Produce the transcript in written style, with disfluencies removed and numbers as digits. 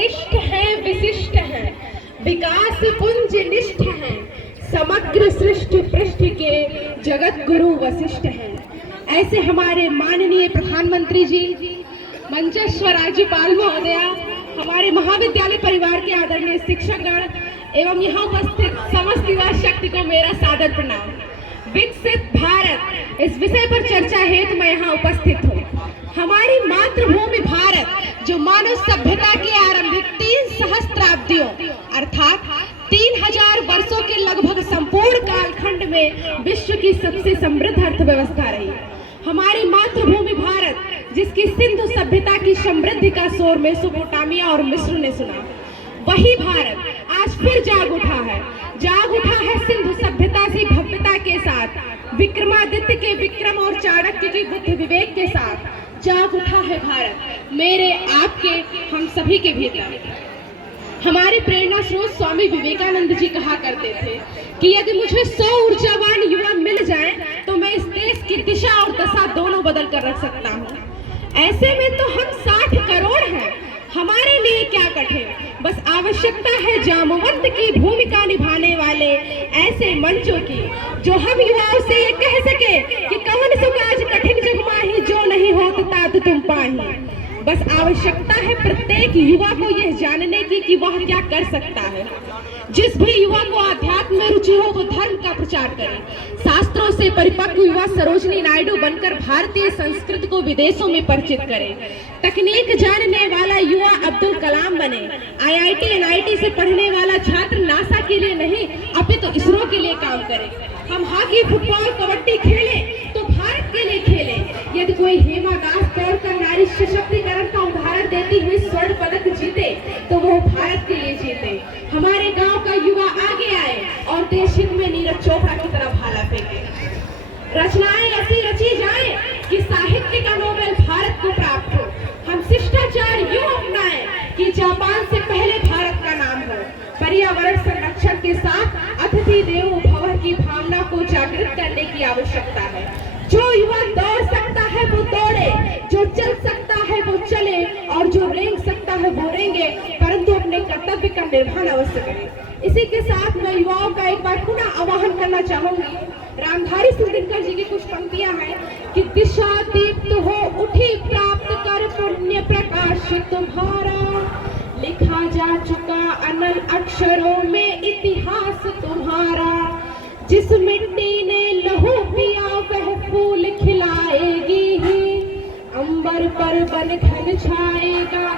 वरिष्ठ हैं, विशिष्ट हैं, विकास पुंज निष्ठ हैं, समग्र सृष्टि पृष्ठ के जगत गुरु वशिष्ठ हैं। ऐसे हमारे माननीय प्रधानमंत्री जी, मंचस्व राज्यपाल महोदया, हमारे महाविद्यालय परिवार के आदरणीय शिक्षकगण एवं यहाँ उपस्थित समस्त युवा शक्ति को मेरा सादर प्रणाम। विकसित भारत इस विषय पर चर्चा हेतु मैं यहाँ उपस्थित हूँ। हमारी मातृभूमि भारत जो मानव सभ्यता के आरंभिक 3 सहस्त्राब्दियों अर्थात 3000 वर्षों के लगभग संपूर्ण कालखंड में विश्व की सबसे समृद्ध अर्थव्यवस्था रही। हमारी मातृभूमि भारत जिसकी सिंधु सभ्यता की समृद्धि का शोर मेसोपोटामिया और मिस्र ने सुना, वही भारत आज फिर जाग उठा है सिंधु सभ्यता की भव्यता के साथ, विक्रमादित्य के विक्रम और चाणक्य की बुद्धि विवेक के साथ जाग उठा है भारत मेरे, आपके, हम सभी के भीतर। हमारे प्रेरणा स्रोत स्वामी विवेकानंद जी कहा करते थे कि यदि मुझे 100 ऊर्जावान युवा मिल जाएं तो मैं इस देश की दिशा और दशा दोनों बदल कर रख सकता हूँ। ऐसे में तो हम 60 करोड़ हैं, हमारे लिए क्या कठिन, बस आवश्यकता है जामवंत की भूमिका निभाने वाले ऐसे मंचों की, जो हम युवाओं से ये कह सके कि कवन सुख आज कठिन जुग माही, जो नहीं होत तात तुम पाही। बस आवश्यकता है प्रत्येक युवा को यह जानने की कि वह क्या कर सकता है। जिस भी युवा को आध्यात्म में रुचि हो वो धर्म का प्रचार करे। शास्त्रों से परिपक्व युवा सरोजनी नायडू बनकर भारतीय संस्कृति को विदेशों में परिचित करे। तकनीक जानने वाला युवा अब्दुल कलाम बने। IIT NIT से पढ़ने वाला छात्र नासा के लिए नहीं अपितु इसरो के लिए काम करे। हम हॉकी, फुटबॉल, कबड्डी खेलें तो भारत के लिए खेलें। यदि कोई हेमा दास दौड़कर नारी सशक्तिकरण का उदाहरण देती हुई स्वर्ण पदक जीते तो वो भारत के लिए जीते। हमारे गांव का युवा आगे आए और देश हित में नीरज चोपड़ा की तरह भाला फेंके। रचनाएं ऐसी रची जाएं कि साहित्य का नोबेल भारत को प्राप्त हो। हम शिष्टाचार यूं अपनाएं कि जापान से पहले भारत का नाम हो। पर्यावरण संरक्षण के साथ अतिथि देवो भव की भावना को जागृत करने की आवश्यकता है। जो युवा दौड़ सकता है वो दौड़े, जो चल सकता है वो चले और जो रेंग सकता है वो रेंगे, परंतु अपने कर्तव्य का निर्वहन अवश्य करें। इसी के साथ मैं युवाओं का एक बार पुनः आह्वान करना चाहूंगी। रामधारी सिंह दिनकर जी की कुछ पंक्तियां हैं कि दिशा दीप्त हो उठी प्राप्त कर पुण्य प्रकाश तुम्हारा, लिखा जा चुका अनल अक्षरों में इतिहास तुम्हारा। जिस मिट्टी ने लहू पिया वह फूल खिलाएगी ही, अंबर पर बन घन छाएगा